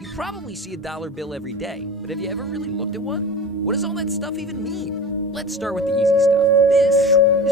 You probably see a dollar bill every day, but have you ever really looked at one? What does all that stuff even mean? Let's start with the easy stuff. This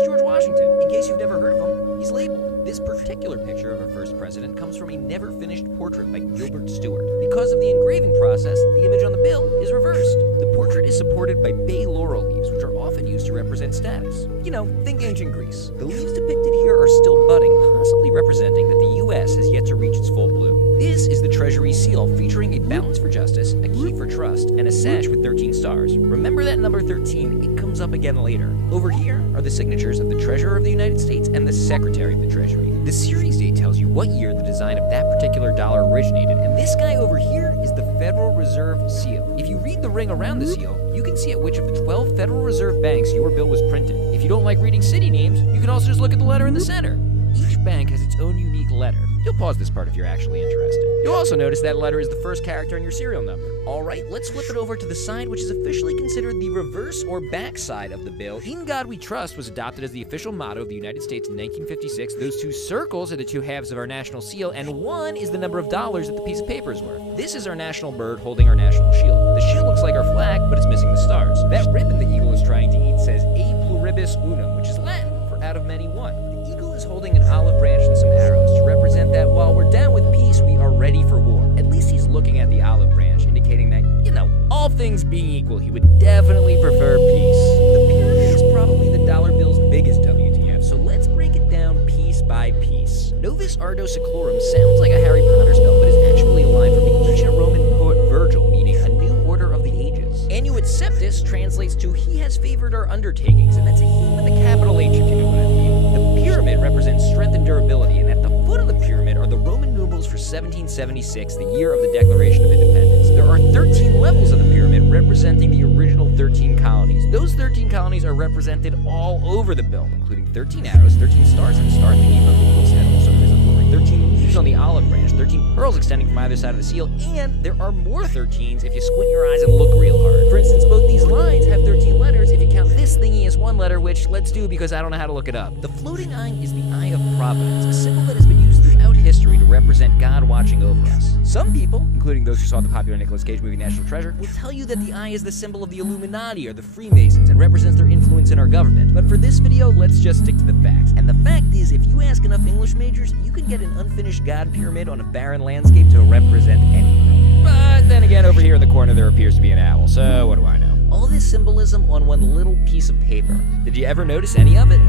is George Washington. In case you've never heard of him, he's labeled. This particular picture of our first president comes from a never-finished portrait by Gilbert Stuart. Because of the engraving process, the image on the bill is reversed. The portrait is supported by bay laurel leaves, which are often used to represent status. You know, think ancient Greece. The leaves depicted here are still budding, possibly representing that the U.S. has yet to reach its full bloom. This is the Treasury seal, featuring a balance for justice, a key for trust, and a sash with 13 stars. Remember that number 13, it comes up again later. Over here are the signatures of the Treasurer of the United States and the Secretary of the Treasury. The series date tells you what year the design of that particular dollar originated, and this guy over here is the Federal Reserve seal. If you read the ring around the seal, you can see at which of the 12 Federal Reserve banks your bill was printed. If you don't like reading city names, you can also just look at the letter in the center. Each bank has its own unique letter. You'll pause this part if you're actually interested. You'll also notice that letter is the first character in your serial number. Alright, let's flip it over to the side which is officially considered the reverse or back side of the bill. In God We Trust was adopted as the official motto of the United States in 1956. Those two circles are the two halves of our national seal, and 1 is the number of dollars that the piece of paper is worth. This is our national bird holding our national shield. The shield looks like our flag, but it's missing the stars. That ribbon the eagle is trying to eat says A pluribus unum, which is Latin for out of many one. The eagle is holding an olive branch and some arrows to represent that while we're down with peace, we are ready for war. At least he's looking at the olive branch, indicating that, you know, all things being equal, he would definitely prefer peace. The pyramid is probably the dollar bill's biggest WTF, so let's break it down piece by piece. Novus Ordo Seclorum sounds like a Harry Potter spell, but is actually a line from the ancient Roman poet Virgil, meaning a new order of the ages. Annuit Septis translates to he has favored our undertakings, and that's a he with a capital H if you know what I mean. The pyramid represents strength and durability, and at the foot of the pyramid are the Roman numerals for 1776, the year of the Declaration of Independence. There are 13 levels of the pyramid representing the original 13 colonies. Those 13 colonies are represented all over the bill, including 13 arrows, 13 stars, and a star thingy above the eagle's head, also known as a glory, 13 leaves on the olive branch, 13 pearls extending from either side of the seal, and there are more 13s if you squint your eyes and look real hard. For instance, both these lines have 13 letters if you count this thingy as one letter, which let's do because I don't know how to look it up. The floating eye is the eye of providence, a symbol that has been used throughout history to represent God watching over us. Some people, including those who saw the popular Nicolas Cage movie National Treasure, will tell you that the eye is the symbol of the Illuminati or the Freemasons and represents their influence in our government. But for this video, let's just stick to the facts. And the fact is, if you ask enough English majors, you can get an unfinished God pyramid on a barren landscape to represent anything. But then again, over here in the corner there appears to be an owl, so what do I know? All this symbolism on one little piece of paper. Did you ever notice any of it?